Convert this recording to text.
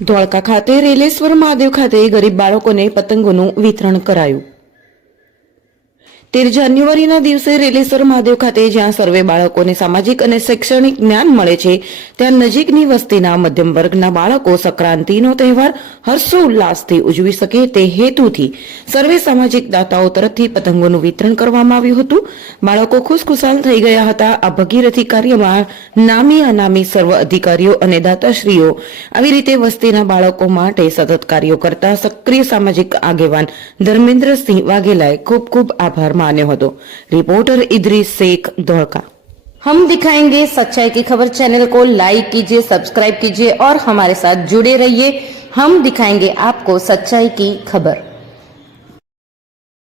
ધોળકા ખાતે રેલેશ્વર મહાદેવ ખાતે ગરીબ બાળકોને પતંગોનું વિતરણ કરાયું। 13 જાન્યુઆરીના દિવસે રેલેશ્વર મહાદેવ ખાતે જ્યાં સર્વે બાળકોને સામાજિક અને શૈક્ષણિક જ્ઞાન મળે છે ત્યાં નજીકની વસ્તીના મધ્યમ વર્ગના બાળકો સંક્રાંતિનો તહેવાર હર્ષોલ્લાસથી ઉજવી શકે તે હેતુથી સર્વે સામાજિક દાતાઓ તરફથી પતંગોનું વિતરણ કરવામાં આવ્યું હતું। બાળકો ખુશખુશાલ થઈ ગયા હતા। આ ભગીરથી કાર્યમાં નામી અનામી સર્વ અધિકારીઓ અને દાતાશ્રીઓ આવી રીતે વસ્તીના બાળકો માટે સતત કાર્યો કરતા સક્રિય સામાજિક આગેવાન ધર્મેન્દ્રસિંહ વાઘેલાએ ખૂબ ખૂબ આભાર मान्यो હતો। रिपोर्टर इदरीस शेख धोळका। हम दिखाएंगे सच्चाई की खबर चैनल को लाइक कीजिए, सब्सक्राइब कीजिए और हमारे साथ जुड़े रहिए। हम दिखाएंगे आपको सच्चाई की खबर।